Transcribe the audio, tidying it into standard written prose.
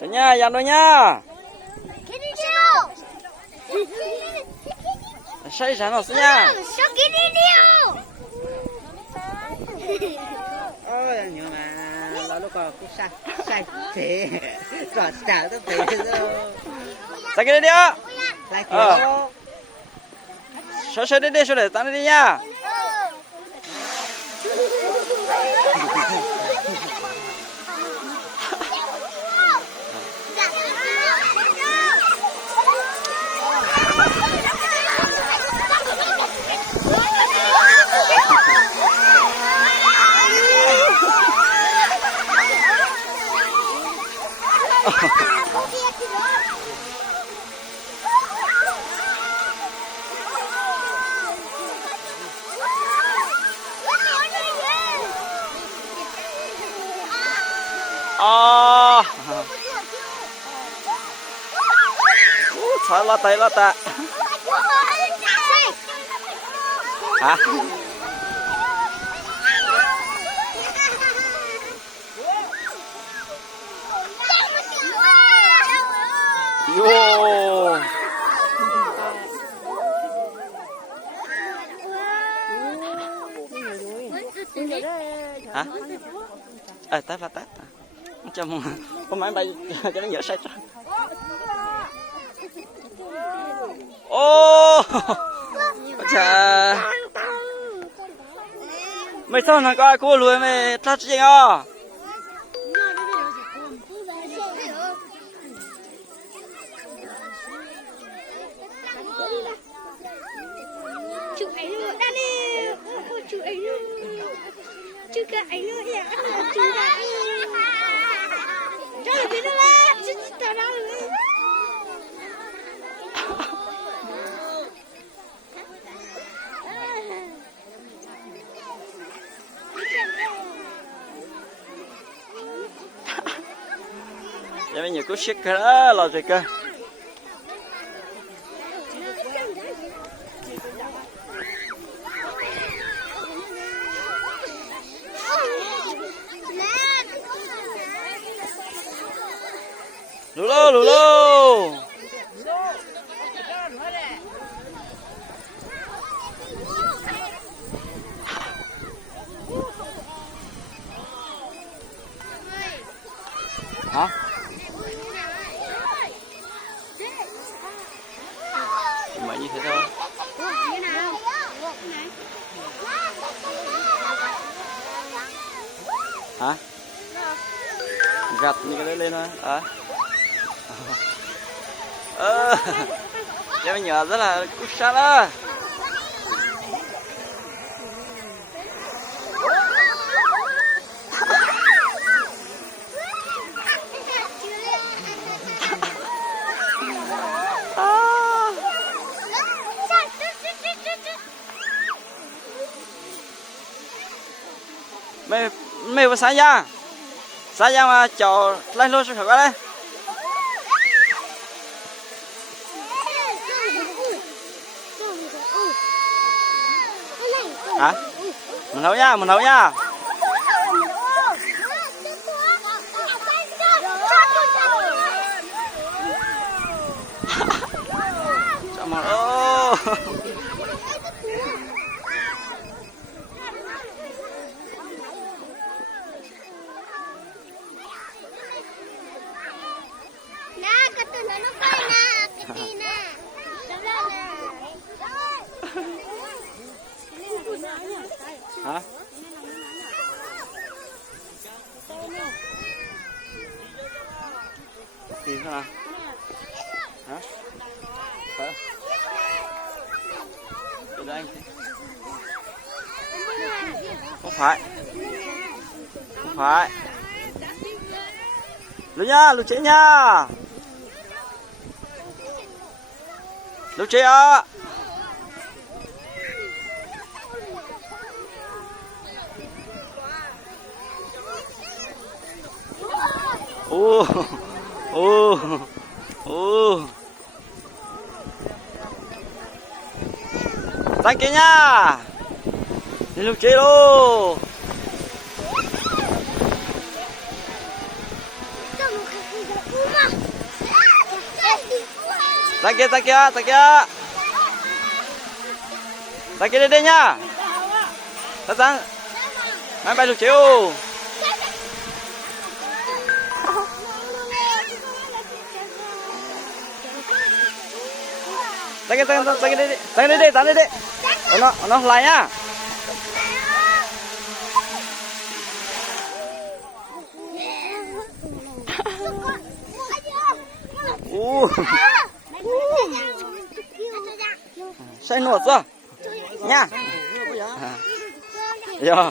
Rồi nha, dàn rồi nha. Say sẵn rồi nha. Ôi nhưng mà nó lúc còn cũng sai thế còn trả nó thế rồi Say cái đi á. lại kiểu Say đi, say để tao đi nha. Trời lót tay. Hả? Vô. Hả? Tát. Cho con máy bay cho nó dở say ra. Ô. Chà. Mày sao thằng coi cô lùi mày tát chuyện à? Chụp ảnh nữa, Daniel. Chụp ảnh nữa. Chụp cả ảnh nữa ya. Chụp cả. Cho nó biết là chụp tao đâu. Giờ bây giờ cứ siết cái đó là gì cơ? Lulu. Hả? Mày như thế thôi. Hả? Gặt như cái đấy lên thôi. Em nhỏ rất là cút xa đó. Mày vào xa ra mà cho lên luôn sẽ phải qua đây. Hả? Mình nấu nha. Chào mừng ô. Hả? Gì thế nào? Hả? Phải không? Từ đây. Không phải. Lưu chế nha. Lưu chế ạ. Thank you nha. Đi lúc chế luôn. Sang kia, sang kia, sang kia. Sang kia đi nha. Sang. Máy bay lục chiều. Sang kia, sang kia đi, sang đi đi, sang đi đi. Nó lại nha. Say nốt rồi nha. Dạ.